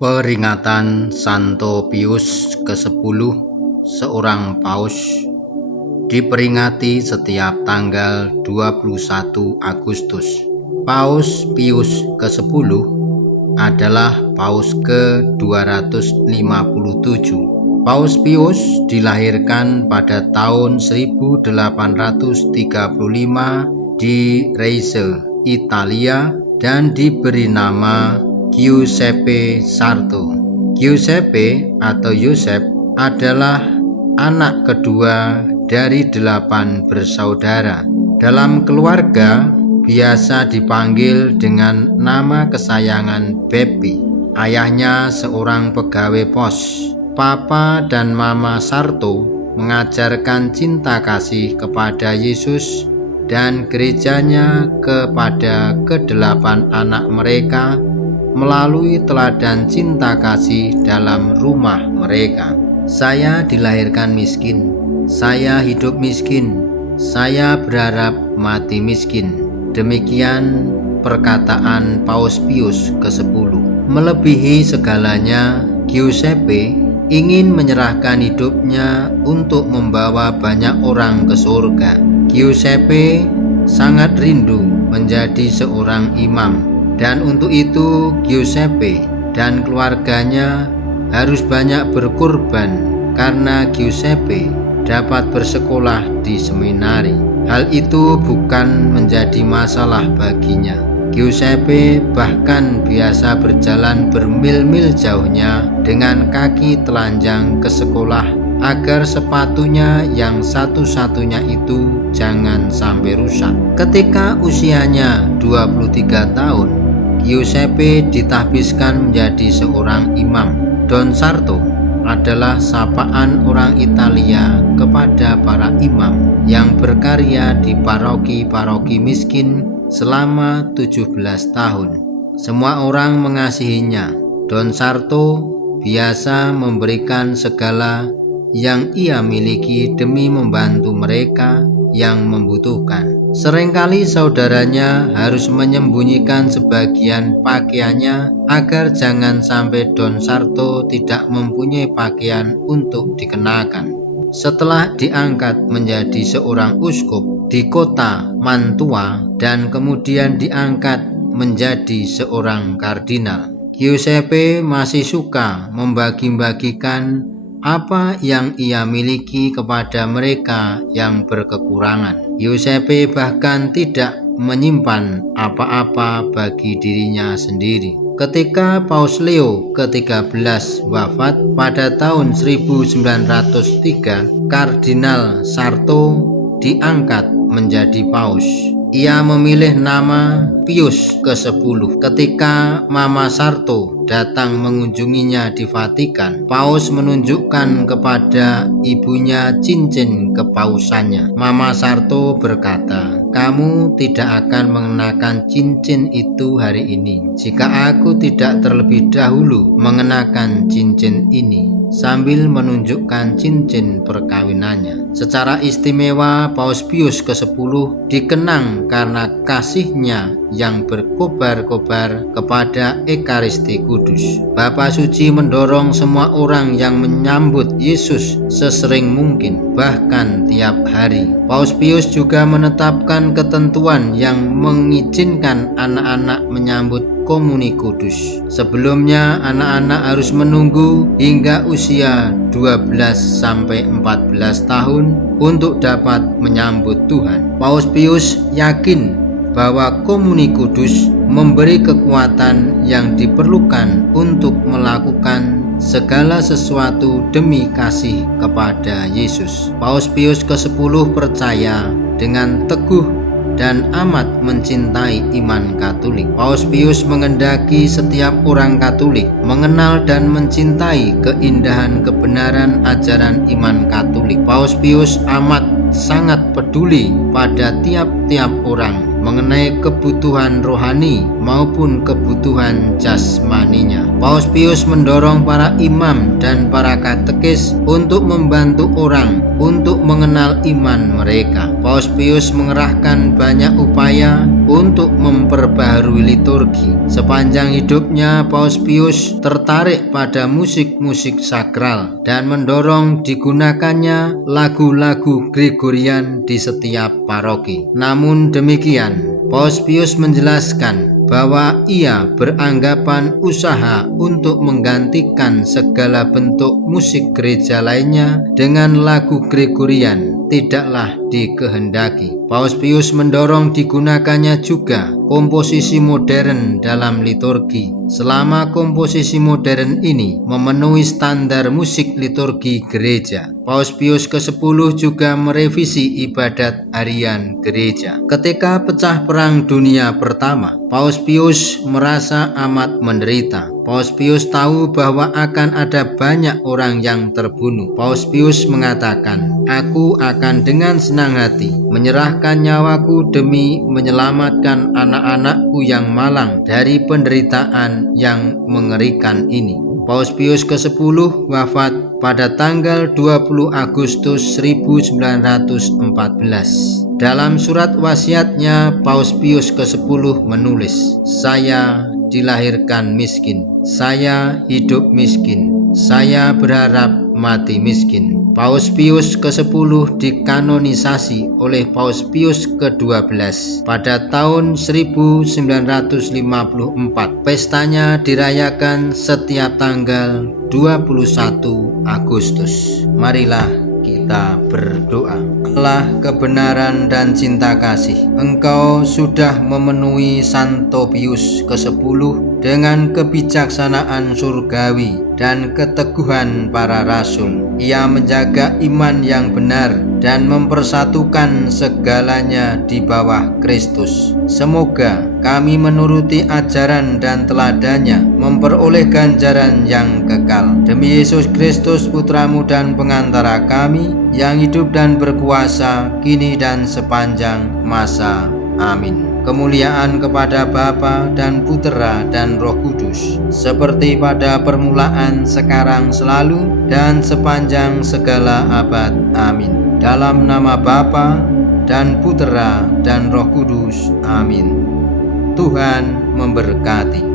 Peringatan Santo Pius ke-10, seorang paus, diperingati setiap tanggal 21 Agustus. Paus Pius ke-10 adalah paus ke-257. Paus Pius dilahirkan pada tahun 1835 di Reise, Italia, dan diberi nama Giuseppe Sarto. Giuseppe atau Yosef adalah anak kedua dari 8 bersaudara. Dalam keluarga biasa dipanggil dengan nama kesayangan Bepi. Ayahnya seorang pegawai pos. Papa dan Mama Sarto mengajarkan cinta kasih kepada Yesus dan gerejanya kepada ke-8 anak mereka melalui teladan cinta kasih dalam rumah mereka. Saya dilahirkan miskin, saya hidup miskin, saya berharap mati miskin. Demikian perkataan Paus Pius ke-10. Melebihi segalanya, Giuseppe ingin menyerahkan hidupnya untuk membawa banyak orang ke surga. Giuseppe sangat rindu menjadi seorang imam, dan untuk itu Giuseppe dan keluarganya harus banyak berkorban karena Giuseppe dapat bersekolah di seminari. Hal itu bukan menjadi masalah baginya. Giuseppe bahkan biasa berjalan bermil-mil jauhnya dengan kaki telanjang ke sekolah agar sepatunya yang satu-satunya itu jangan sampai rusak. Ketika usianya 23 tahun, Giuseppe ditahbiskan menjadi seorang imam. Don Sarto adalah sapaan orang Italia kepada para imam yang berkarya di paroki-paroki miskin selama 17 tahun. Semua orang mengasihinya. Don Sarto biasa memberikan segala yang ia miliki demi membantu mereka yang membutuhkan. Seringkali saudaranya harus menyembunyikan sebagian pakaiannya agar jangan sampai Don Sarto tidak mempunyai pakaian untuk dikenakan. Setelah diangkat menjadi seorang uskup di kota Mantua dan kemudian diangkat menjadi seorang kardinal, Giuseppe masih suka membagi-bagikan apa yang ia miliki kepada mereka yang berkekurangan. Giuseppe bahkan tidak menyimpan apa-apa bagi dirinya sendiri. Ketika Paus Leo ke-13 wafat pada tahun 1903, Kardinal Sarto diangkat menjadi paus. Ia memilih nama Pius ke-10. Ketika Mama Sarto datang mengunjunginya di Vatikan, Paus menunjukkan kepada ibunya cincin kepausannya. Mama Sarto berkata, "Kamu tidak akan mengenakan cincin itu hari ini jika aku tidak terlebih dahulu mengenakan cincin ini," sambil menunjukkan cincin perkawinannya. Secara istimewa, Paus Pius ke-10 dikenang karena kasihnya yang berkobar-kobar kepada Ekaristi Kudus. Bapa Suci mendorong semua orang yang menyambut Yesus sesering mungkin, bahkan tiap hari. Paus Pius juga menetapkan ketentuan yang mengizinkan anak-anak menyambut Komuni Kudus. Sebelumnya anak-anak harus menunggu hingga usia 12-14 tahun untuk dapat menyambut Tuhan. Paus Pius yakin bahwa Komuni Kudus memberi kekuatan yang diperlukan untuk melakukan segala sesuatu demi kasih kepada Yesus. Paus Pius ke-10 percaya dengan teguh dan amat mencintai iman Katolik. Paus Pius menghendaki setiap orang Katolik mengenal dan mencintai keindahan kebenaran ajaran iman Katolik. Paus Pius amat sangat peduli pada tiap-tiap orang mengenai kebutuhan rohani maupun kebutuhan jasmaninya. Paus Pius mendorong para imam dan para katekis untuk membantu orang untuk mengenal iman mereka. Paus Pius mengerahkan banyak upaya untuk memperbaharui liturgi. Sepanjang hidupnya, Paus Pius tertarik pada musik-musik sakral dan mendorong digunakannya lagu-lagu Gregorian di setiap paroki. Namun demikian, Paus Pius menjelaskan bahwa ia beranggapan usaha untuk menggantikan segala bentuk musik gereja lainnya dengan lagu Gregorian tidaklah dikehendaki. Paus Pius mendorong digunakannya juga komposisi modern dalam liturgi, selama komposisi modern ini memenuhi standar musik liturgi gereja. Paus Pius ke-10 juga merevisi ibadat harian gereja. Ketika pecah Perang Dunia Pertama, Paus Pius merasa amat menderita. Paus Pius tahu bahwa akan ada banyak orang yang terbunuh. Paus Pius mengatakan, "Aku akan dengan senang hati menyerahkan nyawaku demi menyelamatkan anak-anakku yang malang dari penderitaan yang mengerikan ini." Paus Pius ke-10 wafat pada tanggal 20 Agustus 1914. Dalam surat wasiatnya, Paus Pius ke-10 menulis, "Saya dilahirkan miskin, saya hidup miskin, saya berharap mati miskin." Paus Pius ke-10 dikanonisasi oleh Paus Pius ke-12 pada tahun 1954. Pestanya dirayakan setiap tanggal 21 Agustus. Marilah kita berdoa. Allah kebenaran dan cinta kasih, Engkau sudah memenuhi Santo Pius ke-10 dengan kebijaksanaan surgawi dan keteguhan para rasul. Ia menjaga iman yang benar dan mempersatukan segalanya di bawah Kristus. Semoga kami menuruti ajaran dan teladannya, memperoleh ganjaran yang kekal. Demi Yesus Kristus, Putramu dan pengantara kami, yang hidup dan berkuasa kini dan sepanjang masa. Amin. Kemuliaan kepada Bapa dan Putera dan Roh Kudus, seperti pada permulaan, sekarang, selalu, dan sepanjang segala abad. Amin. Dalam nama Bapa dan Putera dan Roh Kudus. Amin. Tuhan memberkati.